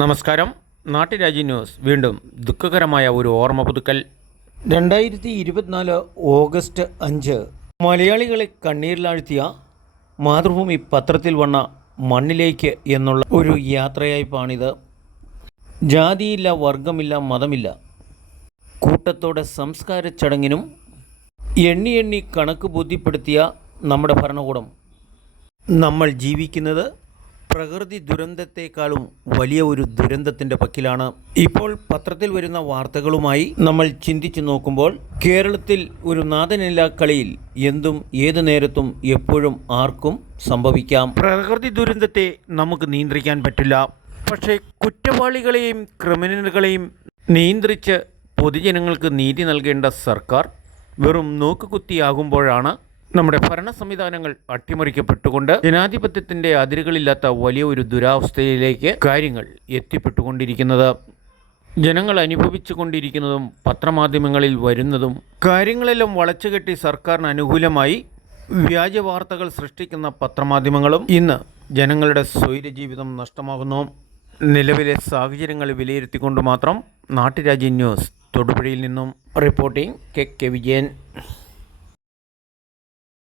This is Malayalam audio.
നമസ്കാരം. നാട്ടുരാജ്യ ന്യൂസ് വീണ്ടും ദുഃഖകരമായ ഒരു ഓർമ്മ പുതുക്കൽ. 2024 ഓഗസ്റ്റ് 5 മലയാളികളെ കണ്ണീരിലാഴ്ത്തിയ മാതൃഭൂമി പത്രത്തിൽ വന്ന മണ്ണിലേക്ക് എന്നുള്ള ഒരു യാത്രയയപ്പാണിത്. ജാതിയില്ല, വർഗമില്ല, മതമില്ല. കൂട്ടത്തോടെ സംസ്കാര ചടങ്ങിനും എണ്ണി എണ്ണി കണക്ക് ബോധ്യപ്പെടുത്തിയ നമ്മുടെ ഭരണകൂടം നമ്മൾ ജീവിക്കുന്നത് പ്രകൃതി ദുരന്തത്തെക്കാളും വലിയ ഒരു ദുരന്തത്തിൻ്റെ പക്കിലാണ്. ഇപ്പോൾ പത്രത്തിൽ വരുന്ന വാർത്തകളുമായി നമ്മൾ ചിന്തിച്ചു നോക്കുമ്പോൾ കേരളത്തിൽ ഒരു നാഥനില്ലാ കളിയിൽ എന്തും ഏതു നേരത്തും എപ്പോഴും ആർക്കും സംഭവിക്കാം. പ്രകൃതി ദുരന്തത്തെ നമുക്ക് നിയന്ത്രിക്കാൻ പറ്റില്ല. പക്ഷേ കുറ്റവാളികളെയും ക്രിമിനലുകളെയും നിയന്ത്രിച്ച് പൊതുജനങ്ങൾക്ക് നീതി നൽകേണ്ട സർക്കാർ വെറും നോക്കുകുത്തിയാകുമ്പോഴാണ് നമ്മുടെ ഭരണ സംവിധാനങ്ങൾ അട്ടിമറിക്കപ്പെട്ടുകൊണ്ട് ജനാധിപത്യത്തിൻ്റെ അതിരുകളില്ലാത്ത വലിയ ഒരു ദുരാവസ്ഥയിലേക്ക് കാര്യങ്ങൾ എത്തിപ്പെട്ടുകൊണ്ടിരിക്കുന്നത്. ജനങ്ങൾ അനുഭവിച്ചു കൊണ്ടിരിക്കുന്നതും പത്രമാധ്യമങ്ങളിൽ വരുന്നതും കാര്യങ്ങളെല്ലാം വളച്ചുകെട്ടി സർക്കാരിന് അനുകൂലമായി വ്യാജ വാർത്തകൾ സൃഷ്ടിക്കുന്ന പത്രമാധ്യമങ്ങളും ഇന്ന് ജനങ്ങളുടെ സ്വൈരജീവിതം നഷ്ടമാകുന്നു. നിലവിലെ സാഹചര്യങ്ങൾ വിലയിരുത്തിക്കൊണ്ട് മാത്രം നാട്ടുരാജ്യ ന്യൂസ് തൊടുപുഴയിൽ നിന്നും റിപ്പോർട്ടിംഗ് കെ വിജയൻ.